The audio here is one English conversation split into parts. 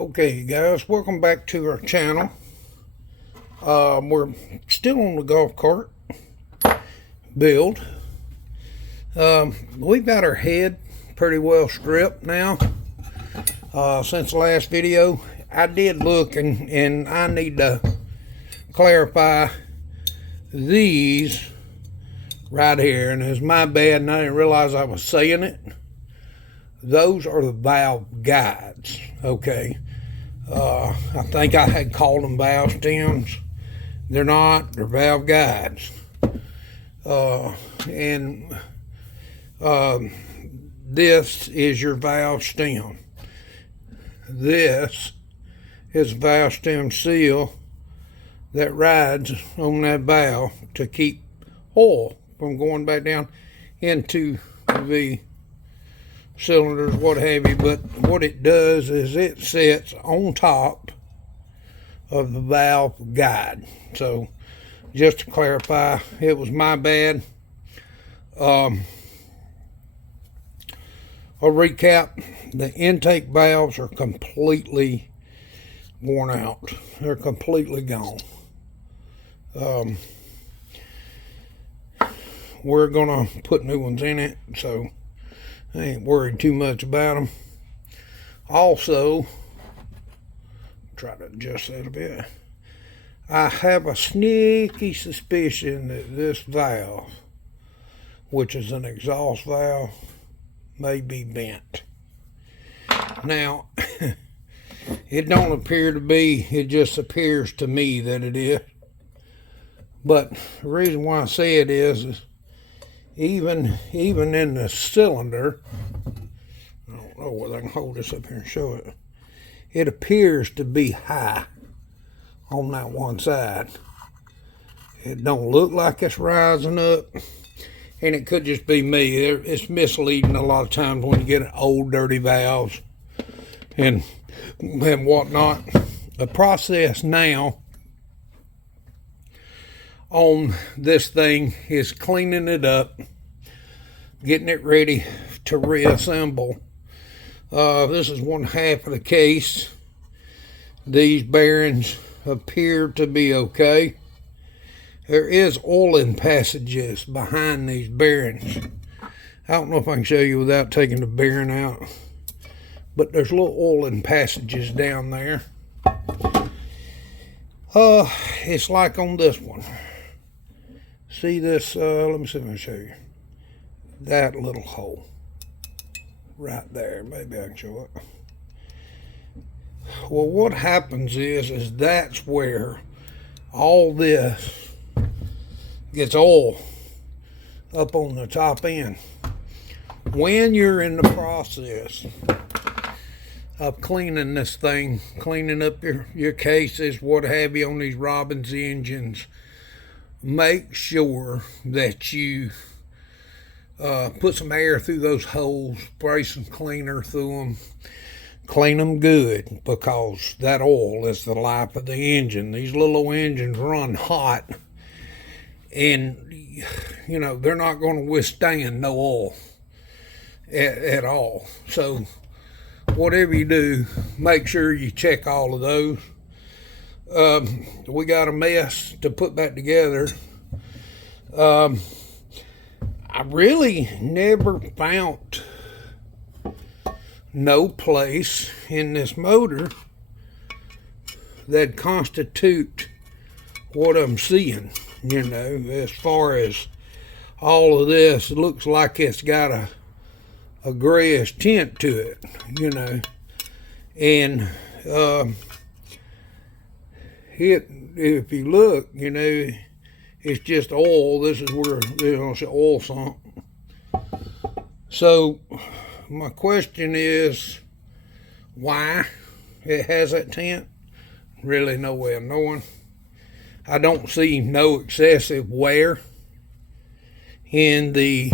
Okay guys, welcome back to our channel. We're still on the golf cart build. We've got our head pretty well stripped now. Since the last video, I did look and I need to clarify these right here, and it's my bad and I didn't realize I was saying it. Those are the valve guides, okay? I think I had called them valve stems. They're not, they're valve guides. This is your valve stem. This is a valve stem seal that rides on that valve to keep oil from going back down into the cylinders, what have you. But what it does is it sits on top of the valve guide. So just to clarify, it was my bad. I'll recap. The intake valves are completely worn out. They're completely gone. We're gonna put new ones in it, so I ain't worried too much about them. Also, try to adjust that a bit. I have a sneaky suspicion that this valve, which is an exhaust valve, may be bent. Now, it don't appear to be, it just appears to me that it is. But the reason why I say it is even in the cylinder, I don't know whether I can hold this up here and show it. It appears to be high on that one side. It don't look like it's rising up, and it could just be me. It's misleading a lot of times when you get old dirty valves and whatnot. The process now on this thing is cleaning it up, getting it ready to reassemble. This is one half of the case. These bearings appear to be okay. There is oiling passages behind these bearings. I don't know if I can show you without taking the bearing out, but there's little oiling passages down there. It's like on this one. See this, let me see if I can show you. That little hole right there. Maybe I can show it. Well, what happens is that's where all this gets oil up on the top end. When you're in the process of cleaning this thing, cleaning up your cases, what have you, on these Robbins engines, make sure that you put some air through those holes, spray some cleaner through them, clean them good, because that oil is the life of the engine. These little engines run hot, and you know they're not going to withstand no oil at all. So whatever you do, make sure you check all of those. We got a mess to put back together. I really never found no place in this motor that constitute what I'm seeing. You know, as far as all of this, it looks like it's got a grayish tint to it, you know. And if you look, you know, it's just oil. This is where, you know, it's oil sump. So my question is, why it has that tint? Really no way of knowing. I don't see no excessive wear in the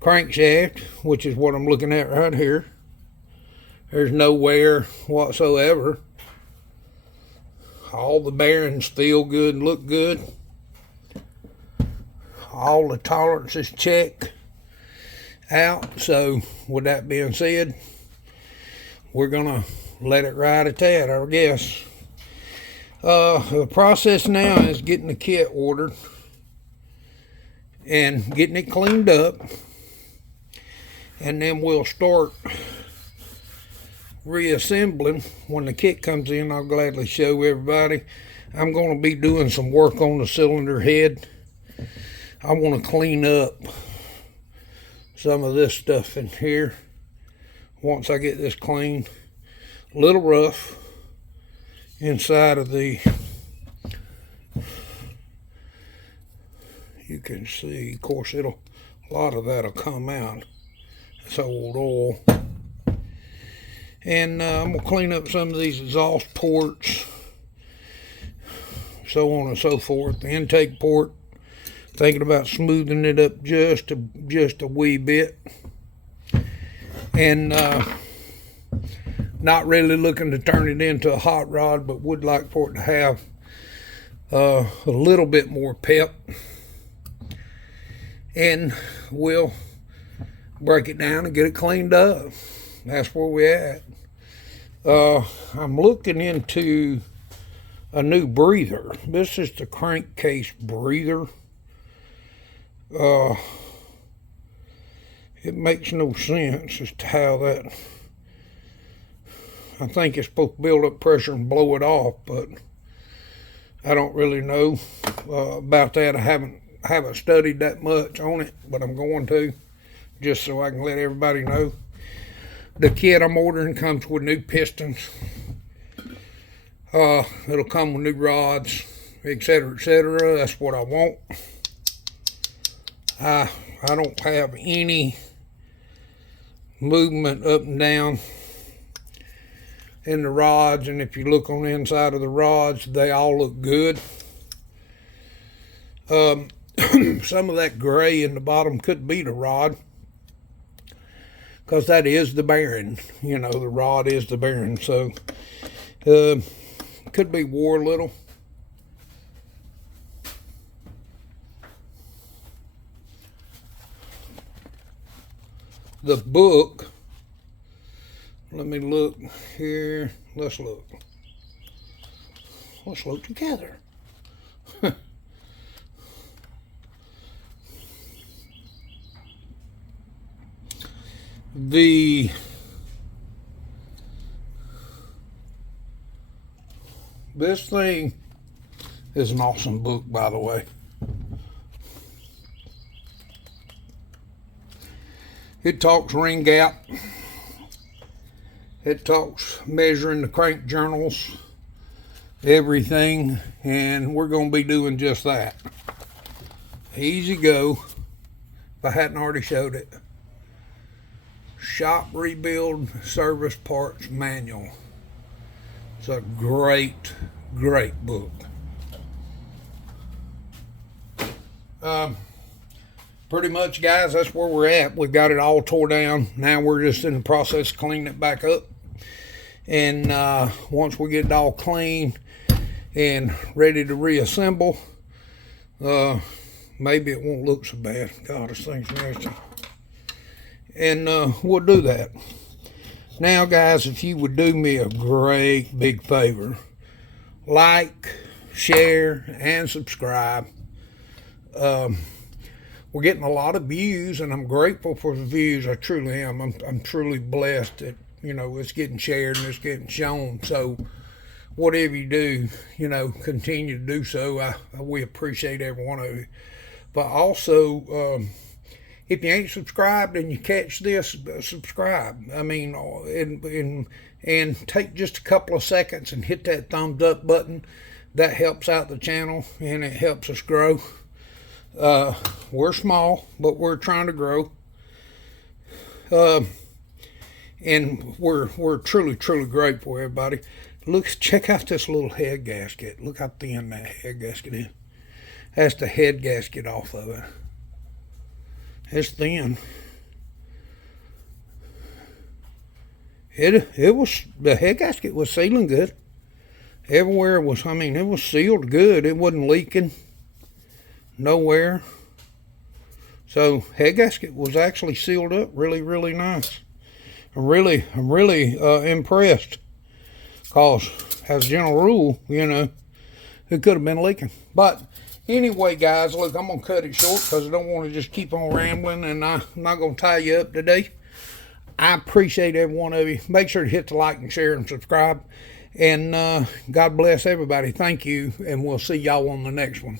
crankshaft, which is what I'm looking at right here. There's no wear whatsoever. All the bearings feel good and look good. All the tolerances check out. So with that being said, we're gonna let it ride at that, I guess. The process now is getting the kit ordered and getting it cleaned up, and then we'll start reassembling. When the kit comes in, I'll gladly show everybody. I'm going to be doing some work on the cylinder head. I want to clean up some of this stuff in here once I get this clean. A little rough inside of the, you can see, of course, a lot of that'll come out. It's old oil. And I'm going to clean up some of these exhaust ports, so on and so forth. The intake port, thinking about smoothing it up just a wee bit. And not really looking to turn it into a hot rod, but would like for it to have a little bit more pep. And we'll break it down and get it cleaned up. That's where we're at. I'm looking into a new breather. This is the crankcase breather. It makes no sense as to how that, I think it's supposed to build up pressure and blow it off, but I don't really know about that. I haven't studied that much on it, but I'm going to, just so I can let everybody know. The kit I'm ordering comes with new pistons. It'll come with new rods, etc., etc. That's what I want. I don't have any movement up and down in the rods, and if you look on the inside of the rods, they all look good. Some of that gray in the bottom could be the rod, because that is the bearing. You know, the rod is the bearing, so could be wore a little. The book, let me look here. Let's look together. This thing is an awesome book, by the way. It talks ring gap. It talks measuring the crank journals, everything, and we're going to be doing just that. Easy go, if I hadn't already showed it. Shop Rebuild Service Parts Manual. It's a great, great book. Pretty much, guys, that's where we're at. We've got it all tore down. Now we're just in the process of cleaning it back up. And once we get it all clean and ready to reassemble, maybe it won't look so bad. God, this thing's nasty. And we'll do that. Now, guys, if you would do me a great big favor, like, share, and subscribe. We're getting a lot of views, and I'm grateful for the views. I truly am. I'm truly blessed that, you know, it's getting shared and it's getting shown. So whatever you do, you know, continue to do so. We appreciate every one of you. But also, if you ain't subscribed and you catch this, subscribe. I mean, and take just a couple of seconds and hit that thumbs up button. That helps out the channel and it helps us grow. We're small, but we're trying to grow. And we're truly, truly grateful, everybody. Look, check out this little head gasket. Look how thin that head gasket is. That's the head gasket off of it. It's thin. It was, the head gasket was sealing good. Everywhere was, I mean, it was sealed good. It wasn't leaking nowhere. So head gasket was actually sealed up really, really nice. I'm really impressed. Cause as a general rule, you know, it could have been leaking. But anyway, guys, look, I'm gonna cut it short because I don't want to just keep on rambling, and I'm not gonna tie you up today. I appreciate every one of you. Make sure to hit the like and share and subscribe. And God bless everybody. Thank you, and we'll see y'all on the next one.